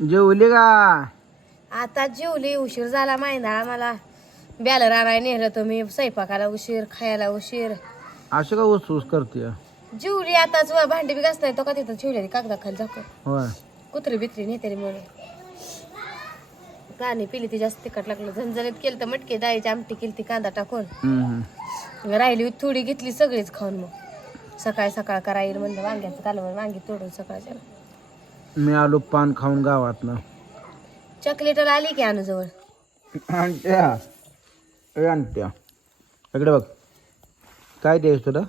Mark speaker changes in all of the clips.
Speaker 1: जेवली का?
Speaker 2: आता जेवली उशीर झाला माहिंदाळा मला. बॅलर आणायला नेलं तुम्ही स्वयंपाकाला उशीर खायला उशीर.
Speaker 1: असं का ऊस करते
Speaker 2: जेवली आताच व भांडी बी घासताय तो का तिथं ठेवलेली कागदा खाली
Speaker 1: होय.
Speaker 2: कुत्री बित्री नेते म्हणून गाणी पिली ती जास्त तिखट लागलं. झणझणीत केलं तर मटके डाळीची आमटी केली ती कांदा टाकून.
Speaker 1: हम्म.
Speaker 2: राहिली होती थोडी घेतली सगळीच खाऊन मग. सकाळ सकाळ करायला म्हणलं वांग्याचं कालवण वांगी तोडून सकाळच्या.
Speaker 1: मी आलो पान खाऊन गावात ना
Speaker 2: चॉकलेटला आली की अनुजवळ?
Speaker 1: आणत्या. ए आणत्या. इकडे बघ. काय द्यायचं तुला?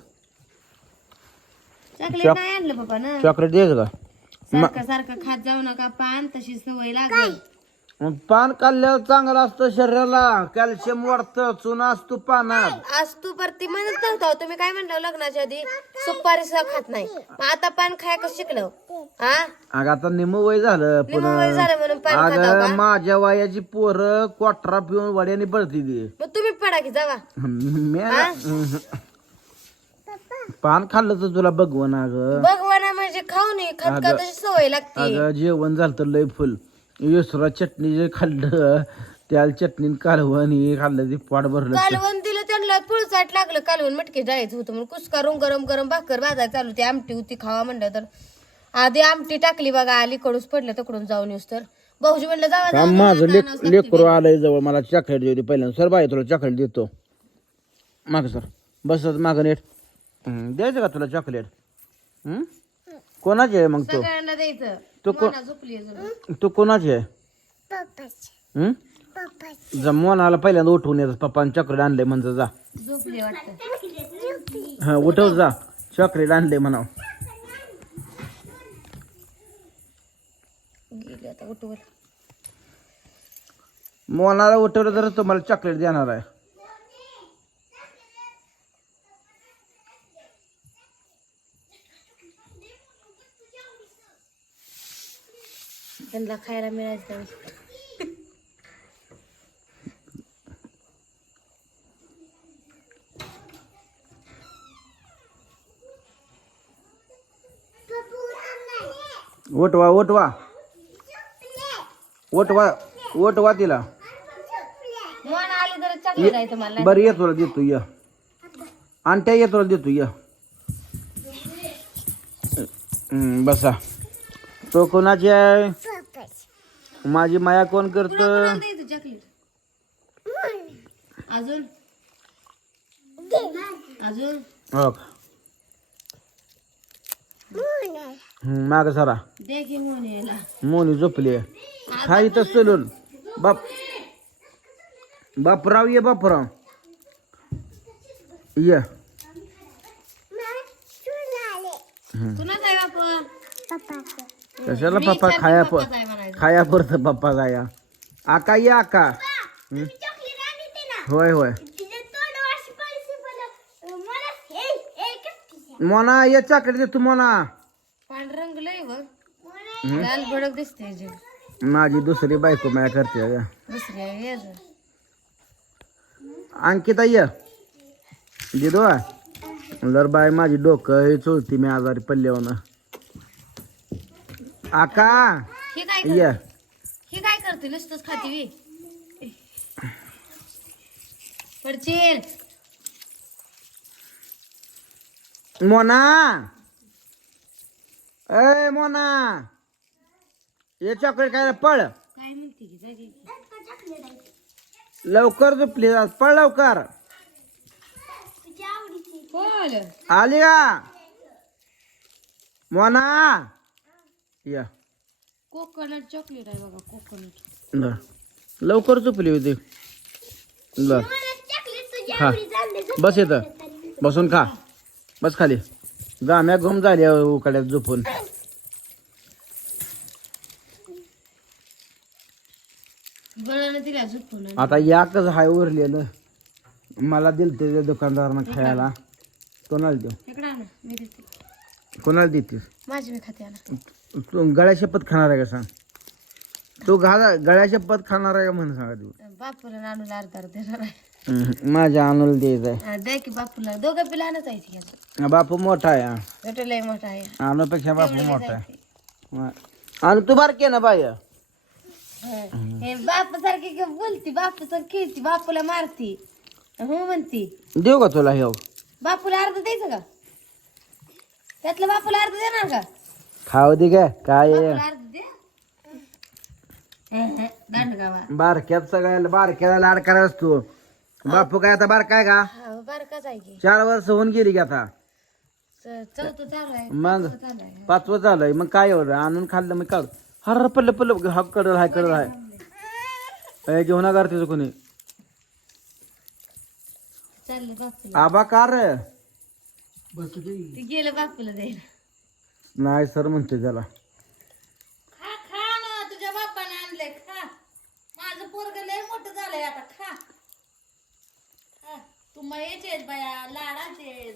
Speaker 2: चॉकलेट नाही आणलं बाबा ना.
Speaker 1: चॉकलेट द्यायचं का?
Speaker 2: सारखं सारखं खात जाऊ नका पान तशी सवय लागेल.
Speaker 1: मग पान खाल्ल्यावर चांगलं असतं शरीराला. कॅल्शियम वाढतं चुना असतो पानात.
Speaker 2: आज तू परती म्हणत नव्हता. तुम्ही काय म्हणलं लग्नाच्या आधी? सुपारी सुद्धा खात नाही. मग आता पान खाय कसं शिकलो? हा
Speaker 1: अगं आता निम वय झालं
Speaker 2: निम वय झालं म्हणून पान खाता
Speaker 1: अगं
Speaker 2: का?
Speaker 1: माझ्या वयाची पोरं क्वाटरा पिऊन वड्याने पडती ती.
Speaker 2: मग तुम्ही पडा की जावा.
Speaker 1: पान खाल्लं तर तुला बघवण अगं.
Speaker 2: भगवाना म्हणजे खाऊ नये खात खात तशी सवय लागते.
Speaker 1: अगं जेवण झालं तर लय फुल. येसुरा चटणी जे खाल्लं त्याला चटणी कालवण हे खाल्लं ते पोट भरलं.
Speaker 2: कालवण दिलं त्यांना पुळचाट लागलं कालवण मटके जायचं होतं म्हणून कुसकारून गरम गरम भाकर भाजाय चालू होती आमटी होती खावा म्हणलं तर. आधी आमटी टाकली बघा आली कडूस पडलं तिकडून जाऊन येऊस तर. भाऊजी म्हणलं जावा
Speaker 1: माझं
Speaker 2: जावा,
Speaker 1: लेक लेकरू आलंय जवळ मला चॉकलेट देऊ पहिल्यांदा. सर बाय तुला चॉकलेट देतो. माग सर. बस मागं नेट. हं, द्यायचं का तुला चॉकलेट? हं? कोणाची आहे मग तो?
Speaker 2: सगळ्यांना द्यायचं.
Speaker 1: तो को-
Speaker 2: मोना झोपली आहे जणू.
Speaker 1: तो कोणाची आहे? हं? जा मोनाला पहिल्यांदा उठवून येतात पप्पाने चॉकलेट आणले म्हणजे जा.
Speaker 2: झोपली वाटतं.
Speaker 1: हा उठव जा. चॉकलेट आणले म्हणाव.
Speaker 2: गेली आता उठवर
Speaker 1: मोनाला उठवलं तर तुम्हाला चॉकलेट देणार आहे.
Speaker 2: त्यांना खायला मिळायचं नाही.
Speaker 1: ओटवा ओटवा ओटवा ओटवा तिला
Speaker 2: मोना आली तर चॉकलेट आहे तुम्हाला
Speaker 1: बरं ये तुला देतो ये आणत्या ये तुला देतो ये हम्म, बसा तो कोणाची आहे माझी माया कोण करत?
Speaker 2: कोणाला द्यायचं चॉकलेट अजून? अजून?
Speaker 1: हो माग सारा.
Speaker 2: दे की
Speaker 1: मोनी झोपली. आहे खा इथं चलून. बाप. बापराव ये बापराव. ये.
Speaker 2: कुणाच आहे बापा?
Speaker 1: कशाला पप्पा खाया प
Speaker 2: आहे
Speaker 1: खाया परत पप्पा जाया. आका ये आका. हं? होय होय. मोना ये चाकडे दे तू मोना
Speaker 2: पांढरंग लय व लाल भडक दिसते जे.
Speaker 1: माझी दुसरी बायको माया करते ग.
Speaker 2: दुसऱ्या येज
Speaker 1: अंकिता ये. दिदो जर बाय माझी डोकं हे चोळती मी आजारी पडल्यावर आका.
Speaker 2: ही काय
Speaker 1: ये.
Speaker 2: ही काय करते नुसतंच खाती वी पडचील
Speaker 1: मोना. ए मोना. ये चॉकलेट काय पळ.
Speaker 2: काय म्हणते की जागी?
Speaker 1: लवकर झोपली आज पळ लवकर.
Speaker 2: बोल
Speaker 1: आली का? मोना. या.
Speaker 2: कोकोनट चॉकलेट आहे बघा कोकोनट
Speaker 1: बर. लवकर झोपली होती. बर. खा. बस येतं बसून खा. बस खाली. गाम्या घुम झाली उकड्यात झोपून.
Speaker 2: गळानं तिला झोपून
Speaker 1: आता याकच हाय उरलेलं. मला दिलं ते दुकानदारानं खायला. कोणाला देऊ?
Speaker 2: इकडे आणा. मी देते.
Speaker 1: कोणाला देतेस?
Speaker 2: माझी मी
Speaker 1: तू गळ्या शपथ खाणार आहे का सांग? तू घाला गळ्या शपथ खाणार आहे का म्हणून सांगा तू.
Speaker 2: बापूला आणूला अर्धा अर्धा देणार आहे.
Speaker 1: हम्म, माझ्या द्यायचं
Speaker 2: हा, द्या की बापूला. दोघं पिला आणत आहे की
Speaker 1: बापू मोठा आहे हा.
Speaker 2: लय मोठा आहे.
Speaker 1: अनुपेक्षा बापू मोठा आहे. आणि तू बारकी ना बाय?
Speaker 2: हे बाप सारखी बोलती बाप सारखी बापूला मारती. हो म्हणती.
Speaker 1: देऊ का तुला हे?
Speaker 2: बापूला अर्ध द्यायचं का? त्यातलं बापूला अर्ध देणार का?
Speaker 1: खाऊ दे काय काय आहे?
Speaker 2: बापूला अर्ध दे. दांडगावा
Speaker 1: बारक्यात सगळ्याला बारक्याला लाड करायला तू. बापू काय आता बारका आहे का?
Speaker 2: हा बारकाच आहे की.
Speaker 1: चार वर्ष होऊन गेली की आता.
Speaker 2: च- चौथं चालू आहे
Speaker 1: मग
Speaker 2: चालू आहे.
Speaker 1: पाचवं झालंय मग काय एवढं? आणून खाल्लं मग काढ. हर पल्लं पल्लं हा कडल हाय कडल हाय. ए, घेऊन नका तिचं कोणी.
Speaker 2: चाललं बापूला
Speaker 1: आबा कार
Speaker 2: ते गेलं बापूला द्यायला.
Speaker 1: नाही सर म्हणते त्याला.
Speaker 2: खा खा ना तुझ्या बापाने आणलंय खा. माझं पोरग लय मोठं झालंय आता खा. खा. तू मयेच बाया लाडाचे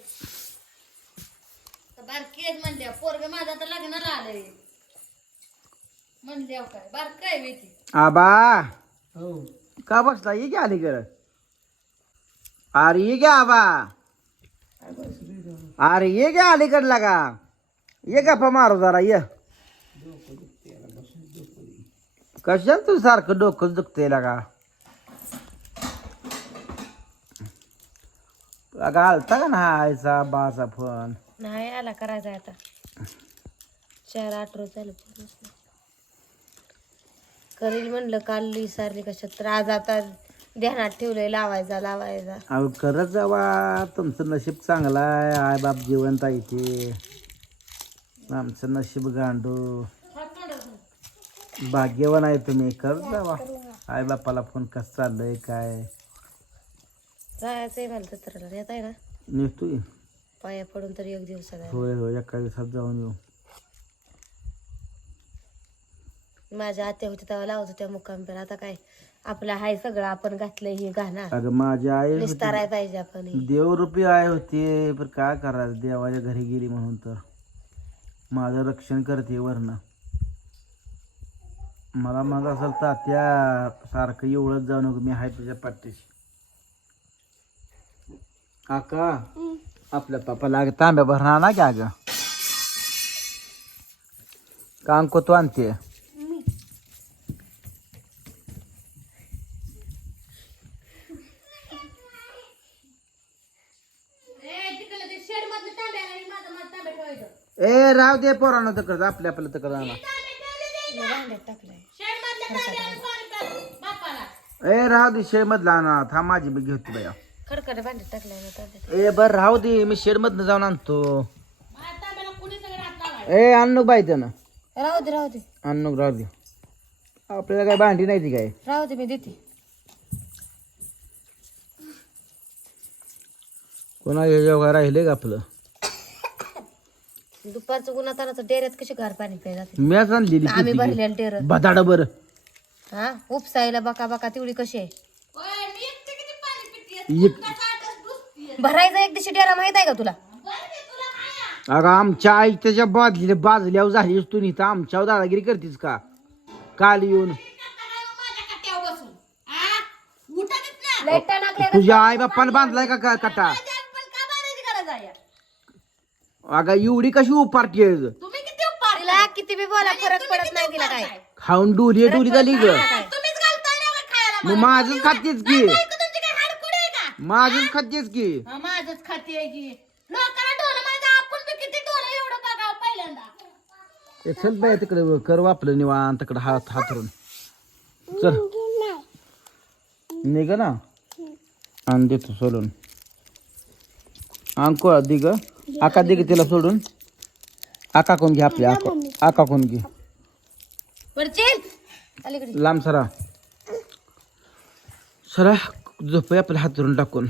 Speaker 2: बारकी आहेत म्हणल्या पोरग माझं आता लग्नाला आलंय. म्हणल्या काय बारक आहे बेटी
Speaker 1: आबा! का बसला? ये घ्या अलीकडं. अरे ये घ्या आबा. अरे ये गे अलीकडला का ये गप्पा मारू जरा ये. कशाला तू सारखं डोकं दुखते लागा? अगं आलता का ना आयचा बाचा फोन?
Speaker 2: नाही आला करायचा आता. चार आठ रोज झालं करील म्हणलं काल विसारली कशात तर. आज आता ध्यानात ठेवलंय लावायचा लावायचा.
Speaker 1: अहो करत जावा तुमचं नशीब चांगलं आहे. आय बाप जिवंत आहे ते. आमचं नशीब गांडू. भाग्यवान आहे तुम्ही. करत जावा. आई बापाला फोन कसं चाललंय काय?
Speaker 2: जायचंय मला जत्रेला येत आहे ना?
Speaker 1: निघतोय.
Speaker 2: पाया पडून तर एक दिवस सगळ्या
Speaker 1: होय होय एका दिवसात जाऊन येऊ.
Speaker 2: माझ्या आत्या होती तेव्हा लावत होत्या मुक्काम पण. आता काय आपलं हाय सगळं आपण घातलंय हे घाणार.
Speaker 1: अगं माझी आई होती.
Speaker 2: निस्ताराय पाहिजे आपण. हे.
Speaker 1: देवरूपी आई होती पण काय करायचं देवाच्या घरी गेली म्हणून तर. माझं रक्षण करते वरनं. मला म्हणत असेल तात्या सारखं एवढंच जाऊ नको मी आहे तुझ्या पाठीशी. काका आपल्या पापाला अगं तांब्या भरणार ना की अगं. कांको तू आणते. ए राव दे पोरांना तकडं आपल्या आपल्या तकड आणा. ए राव दे शेड मधला आणा. थांब माझी मी घेतो बया.
Speaker 2: खडखड ना तांब्यात.
Speaker 1: ए बर राहू दे मी शेड मधनं जाऊन आणतो. ए आणू बाई त्यानं
Speaker 2: राहू दे राहू दे
Speaker 1: आणू राहू दे. आपल्याला काय भांडी नाही ती काय?
Speaker 2: राहू दे मी देते
Speaker 1: कोणा जेव्हा राहिले का आपलं?
Speaker 2: दुपारचं उन्हातानाचं डेऱ्यात कशी गार पाणी प्यायला जाते?
Speaker 1: मॅच आणलेली
Speaker 2: आम्ही भरलेलं डेर.
Speaker 1: बदाड बर.
Speaker 2: हा? उपसायला बका बका तेवढी कशी आहे? भरायचा एक दिवशी डेरा माहीत आहे का तुला?
Speaker 1: अगं आमच्या आई त्याच्या बाजल्या बाजल्यावर झालीस तू इथं आमच्यावर दादागिरी करतीस का? काल येऊन. तुझ्या आई बाप्पाला बांधलाय का का- कटा? अगं एवढी कशी उपारती आहे ग?
Speaker 2: तिला किती बी बोला फरक पडत नाही तिला काय.
Speaker 1: खाऊन डोली डोली झाली ग. मग माझच खातेच की? माझच खातेच की
Speaker 2: माझच खाती आहे की? लोकांना डोलं माहिती आपण बी किती डोलं एवढं बघावं पहिल्यांदा.
Speaker 1: ए, चल बाय तिकडे कर वापलं निवांत तिकडे हात हातरून चल. निघ ना. आण देतो सोडून अंको दिग आका दिग तिला सोडून. आका कोण घे आपल्या आका? आका कोण घे? लांब सरा. सरा झोपूया आपल्या हातरून टाकून.